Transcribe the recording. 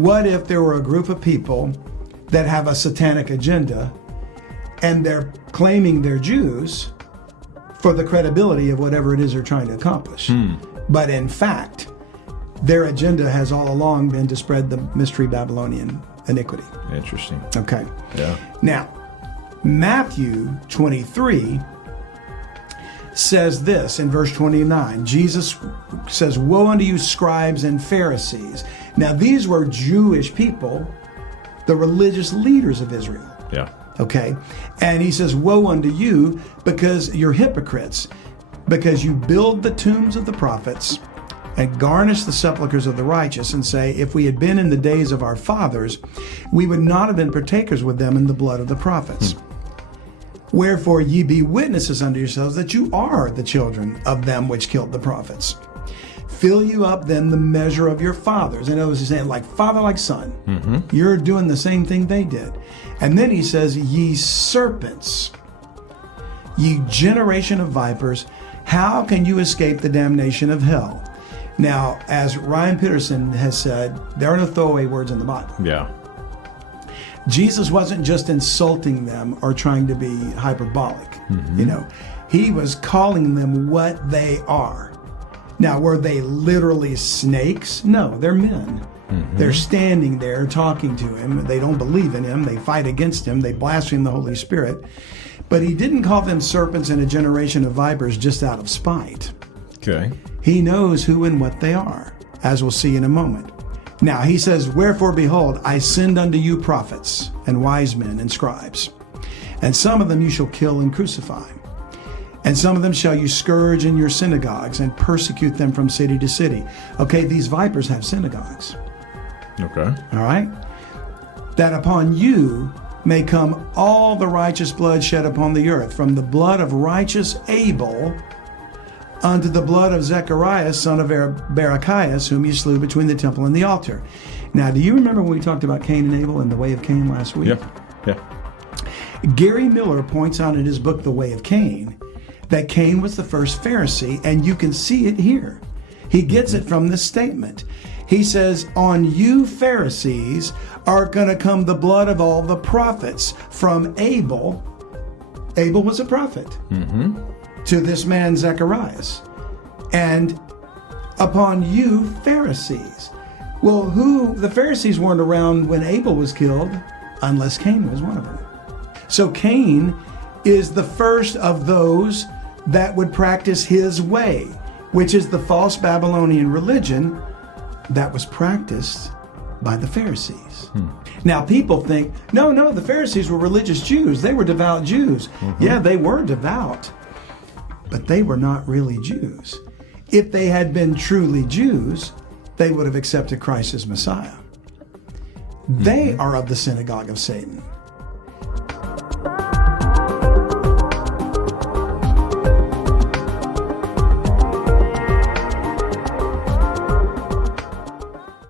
What if there were a group of people that have a satanic agenda and they're claiming they're Jews for the credibility of whatever it is they're trying to accomplish? But in fact, their agenda has all along been to spread the mystery Babylonian iniquity. Interesting. Okay. Yeah. Now, Matthew 23 says this in verse 29. Jesus says, "Woe unto you, scribes and Pharisees." Now, these were Jewish people, the religious leaders of Israel. Yeah. Okay? And he says, "Woe unto you, because you're hypocrites, because you build the tombs of the prophets and garnish the sepulchres of the righteous, and say, if we had been in the days of our fathers, we would not have been partakers with them in the blood of the prophets. Wherefore ye be witnesses unto yourselves that you are the children of them which killed the prophets. Fill you up then the measure of your fathers." In other words, he's saying like father, like son. You're doing the same thing they did. And then he says, "Ye serpents, ye generation of vipers, how can you escape the damnation of hell?" Now, as Ryan Peterson has said, there are no throwaway words in the Bible. Yeah. Jesus wasn't just insulting them or trying to be hyperbolic. You know, he was calling them what they are. Now, were they literally snakes? No, they're men. They're standing there talking to him. They don't believe in him. They fight against him. They blaspheme the Holy Spirit. But he didn't call them serpents and a generation of vipers just out of spite. Okay. He knows who and what they are, as we'll see in a moment. Now he says, "Wherefore, behold, I send unto you prophets and wise men and scribes. And some of them you shall kill and crucify. And some of them shall you scourge in your synagogues and persecute them from city to city." Okay, these vipers have synagogues. Okay. All right? "That upon you may come all the righteous blood shed upon the earth, from the blood of righteous Abel unto the blood of Zechariah, son of Barachias, whom you slew between the temple and the altar." Now, do you remember when we talked about Cain and Abel and the way of Cain last week? Yeah. Yeah. Gary Miller points out in his book, The Way of Cain, that Cain was the first Pharisee, and you can see it here. He gets it from this statement. He says, "On you Pharisees are going to come the blood of all the prophets, from Abel." Abel was a prophet. To this man Zacharias, "and upon you Pharisees." Well, the Pharisees weren't around when Abel was killed, unless Cain was one of them. So Cain is the first of those that would practice his way, which is the false Babylonian religion that was practiced by the Pharisees. Now people think, no, the Pharisees were religious Jews. They were devout Jews. Yeah, they were devout, but they were not really Jews. If they had been truly Jews, they would have accepted Christ as Messiah. They are of the synagogue of Satan.